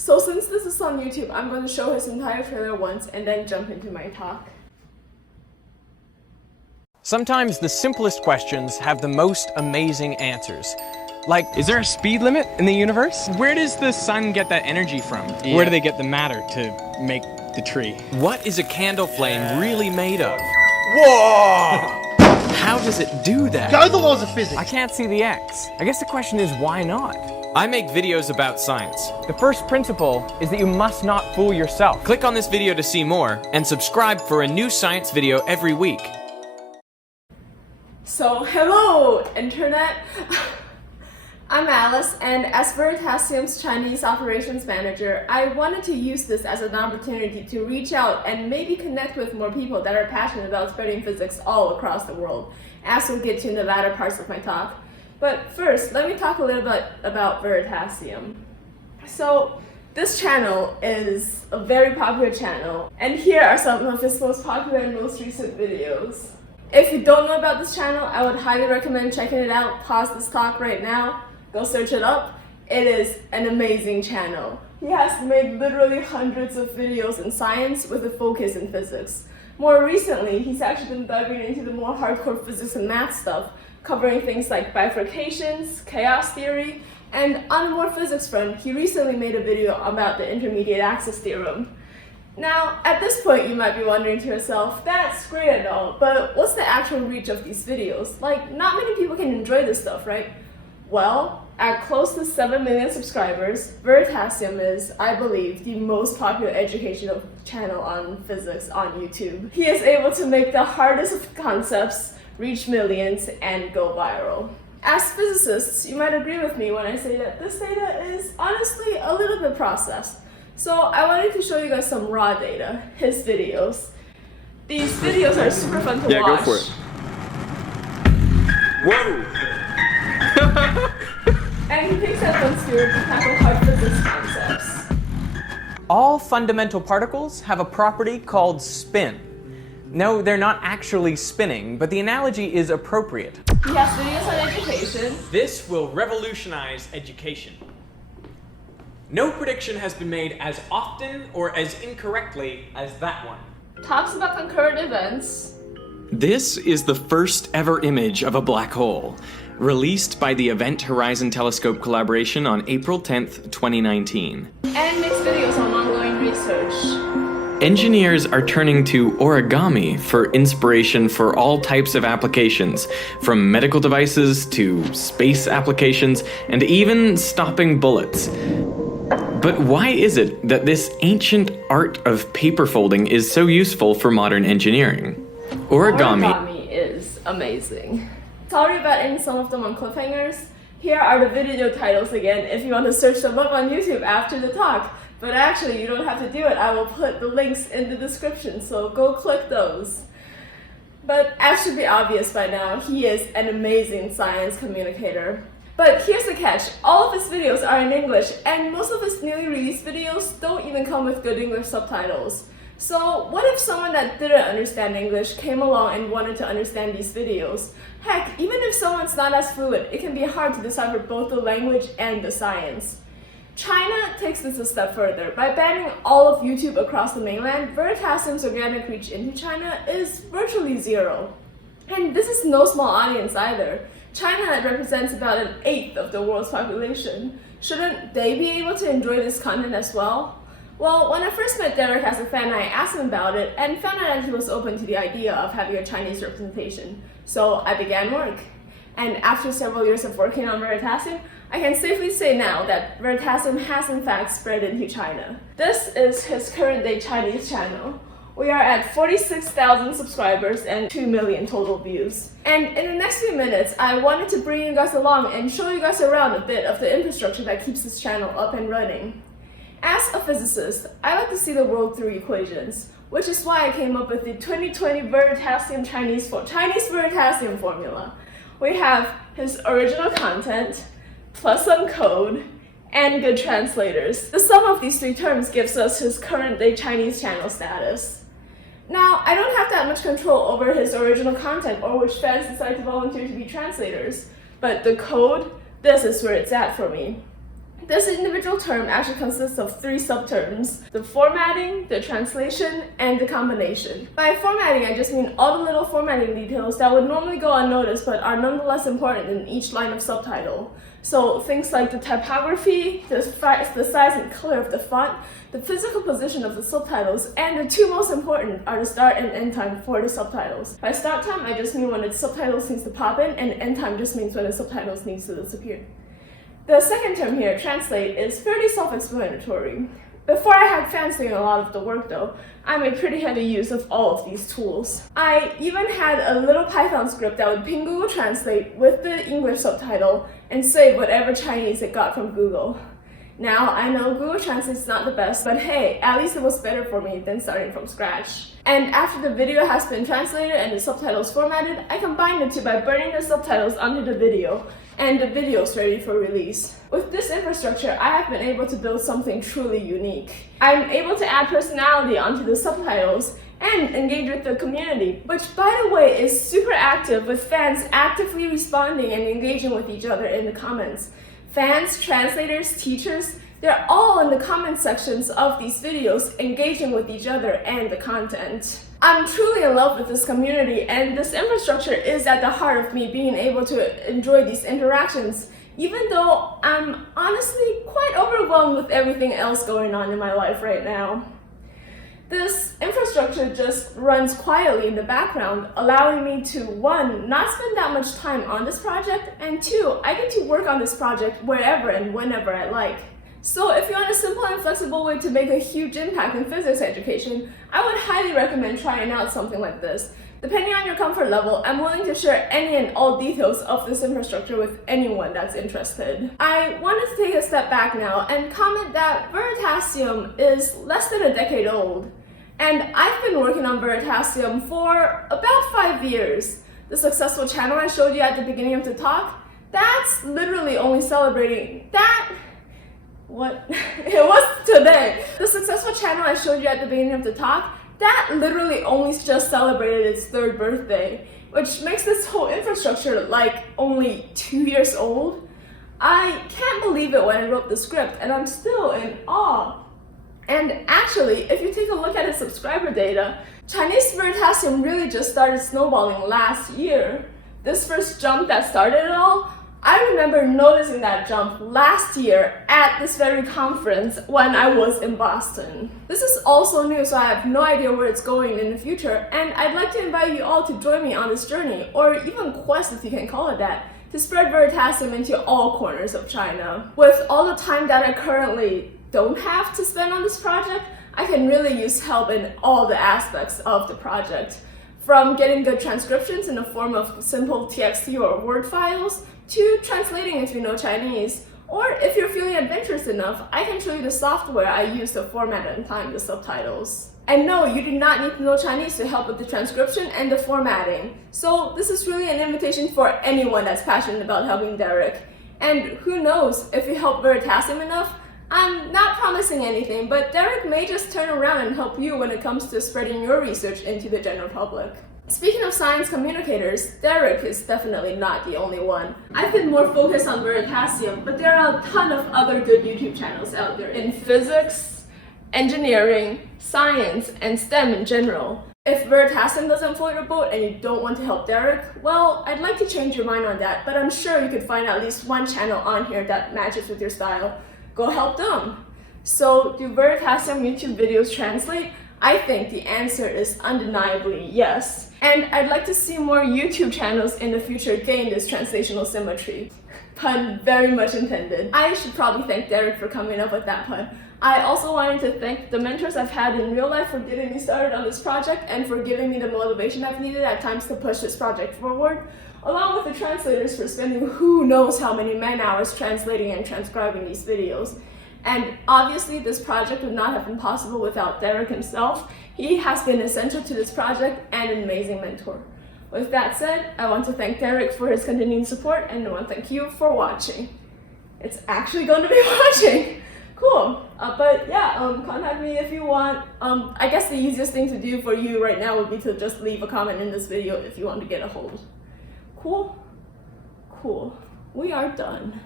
So since this is on YouTube, I'm going to show his entire trailer once and then jump into my talk. Sometimes the simplest questions have the most amazing answers. Like, is there a speed limit in the universe? Where does the sun get that energy from? Yeah. Where do they get the matter to make the tree? What is a candle flame really made of? Whoa! How does it do that? Go the laws of physics. I can't see the X. I guess the question is, why not? I make videos about science. The first principle is that you must not fool yourself. Click on this video to see more, and subscribe for a new science video every week. So, hello, Internet! I'm Alice, and as Veritasium's Chinese operations manager, I wanted to use this as an opportunity to reach out and maybe connect with more people that are passionate about spreading physics all across the world, as we'll get to in the latter parts of my talk. But first, let me talk a little bit about Veritasium. So, this channel is a very popular channel, and here are some of his most popular and most recent videos. If you don't know about this channel, I would highly recommend checking it out. Pause this talk right now. Go search it up. It is an amazing channel. He has made literally hundreds of videos in science with a focus in physics. More recently, he's actually been diving into the more hardcore physics and math stuff, covering things like bifurcations, chaos theory, and on a more physics front, he recently made a video about the intermediate axis theorem. Now, at this point, you might be wondering to yourself, that's great and all, but what's the actual reach of these videos? Like, not many people can enjoy this stuff, right? Well, at close to 7 million subscribers, Veritasium is, I believe, the most popular educational channel on physics on YouTube. He is able to make the hardest of concepts reach millions and go viral. As physicists, you might agree with me when I say that this data is honestly a little bit processed. So I wanted to show you guys some raw data, his videos. These videos are super fun to watch. Yeah, go for it. Whoa! And he takes that one spirit to tackle hard physics concepts. All fundamental particles have a property called spin. No, they're not actually spinning, but the analogy is appropriate. He has videos on education. This will revolutionize education. No prediction has been made as often or as incorrectly as that one. Talks about concurrent events. This is the first ever image of a black hole, released by the Event Horizon Telescope collaboration on April 10th, 2019. And makes videos on ongoing research. Engineers are turning to origami for inspiration for all types of applications, from medical devices to space applications, and even stopping bullets. But why is it that this ancient art of paper folding is so useful for modern engineering? Origami is amazing. Sorry about ending some of them on cliffhangers. Here are the video titles again if you want to search them up on YouTube after the talk. But actually, you don't have to do it. I will put the links in the description, so go click those. But as should be obvious by now, he is an amazing science communicator. But here's the catch, all of his videos are in English, and most of his newly released videos don't even come with good English subtitles. So what if someone that didn't understand English came along and wanted to understand these videos? Heck, even if someone's not as fluent, it can be hard to decipher both the language and the science. China takes this a step further. By banning all of YouTube across the mainland, Veritasium's organic reach into China is virtually zero. And this is no small audience either. China represents about 1/8 of the world's population. Shouldn't they be able to enjoy this content as well? Well, when I first met Derek as a fan, I asked him about it and found out that he was open to the idea of having a Chinese representation. So I began work. And after several years of working on Veritasium, I can safely say now that Veritasium has in fact spread into China. This is his current day Chinese channel. We are at 46,000 subscribers and 2 million total views. And in the next few minutes, I wanted to bring you guys along and show you guys around a bit of the infrastructure that keeps this channel up and running. As a physicist, I like to see the world through equations, which is why I came up with the 2020 Veritasium Chinese Veritasium formula. We have his original content, plus some code, and good translators. The sum of these three terms gives us his current day Chinese channel status. Now, I don't have that much control over his original content or which fans decide to volunteer to be translators, but the code, this is where it's at for me. This individual term actually consists of 3 subterms: the formatting, the translation, and the combination. By formatting, I just mean all the little formatting details that would normally go unnoticed but are nonetheless important in each line of subtitle. So things like the typography, the size and color of the font, the physical position of the subtitles, and the 2 most important are the start and end time for the subtitles. By start time, I just mean when the subtitles needs to pop in, and end time just means when the subtitles needs to disappear. The second term here, translate, is fairly self-explanatory. Before I had fans doing a lot of the work though, I made pretty heavy use of all of these tools. I even had a little Python script that would ping Google Translate with the English subtitle and save whatever Chinese it got from Google. Now, I know Google Translate's not the best, but hey, at least it was better for me than starting from scratch. And after the video has been translated and the subtitles formatted, I combined the 2 by burning the subtitles under the video, and the video is ready for release. With this infrastructure, I have been able to build something truly unique. I'm able to add personality onto the subtitles and engage with the community, which by the way is super active, with fans actively responding and engaging with each other in the comments. Fans, translators, teachers, they're all in the comment sections of these videos engaging with each other and the content. I'm truly in love with this community, and this infrastructure is at the heart of me being able to enjoy these interactions, even though I'm honestly quite overwhelmed with everything else going on in my life right now. This infrastructure just runs quietly in the background, allowing me to 1, not spend that much time on this project, and 2, I get to work on this project wherever and whenever I like. So if you want a simple and flexible way to make a huge impact in physics education, I would highly recommend trying out something like this. Depending on your comfort level, I'm willing to share any and all details of this infrastructure with anyone that's interested. I wanted to take a step back now and comment that Veritasium is less than a decade old. And I've been working on Veritasium for about 5 years. The successful channel I showed you at the beginning of the talk, that's literally only celebrating it was today. The successful channel I showed you at the beginning of the talk, that literally only just celebrated its 3rd birthday, which makes this whole infrastructure like only 2 years old. I can't believe it when I wrote the script, and I'm still in awe. And actually, if you take a look at its subscriber data, Chinese Veritasium really just started snowballing last year. This first jump that started it all, I remember noticing that jump last year at this very conference when I was in Boston. This is also new, so I have no idea where it's going in the future, and I'd like to invite you all to join me on this journey, or even quest if you can call it that, to spread Veritasium into all corners of China. With all the time that I currently don't have to spend on this project, I can really use help in all the aspects of the project. From getting good transcriptions in the form of simple TXT or Word files, to translating if you know Chinese, or if you're feeling adventurous enough, I can show you the software I use to format and time the subtitles. And no, you do not need to know Chinese to help with the transcription and the formatting. So this is really an invitation for anyone that's passionate about helping Derek. And who knows, if you help Veritasium enough, I'm not promising anything, but Derek may just turn around and help you when it comes to spreading your research into the general public. Speaking of science communicators, Derek is definitely not the only one. I've been more focused on Veritasium, but there are a ton of other good YouTube channels out there in physics, engineering, science, and STEM in general. If Veritasium doesn't float your boat and you don't want to help Derek, well, I'd like to change your mind on that, but I'm sure you could find at least one channel on here that matches with your style. Go help them. So, do Veritasium YouTube videos translate? I think the answer is undeniably yes. And I'd like to see more YouTube channels in the future gain this translational symmetry. Pun very much intended. I should probably thank Derek for coming up with that pun. I also wanted to thank the mentors I've had in real life for getting me started on this project and for giving me the motivation I've needed at times to push this project forward, along with the translators for spending who knows how many man-hours translating and transcribing these videos. And obviously this project would not have been possible without Derek himself. He has been essential to this project and an amazing mentor. With that said, I want to thank Derek for his continuing support, and I want to thank you for watching. It's actually going to be watching! Cool. But yeah, contact me if you want. I guess the easiest thing to do for you right now would be to just leave a comment in this video if you want to get a hold. Cool? Cool. We are done.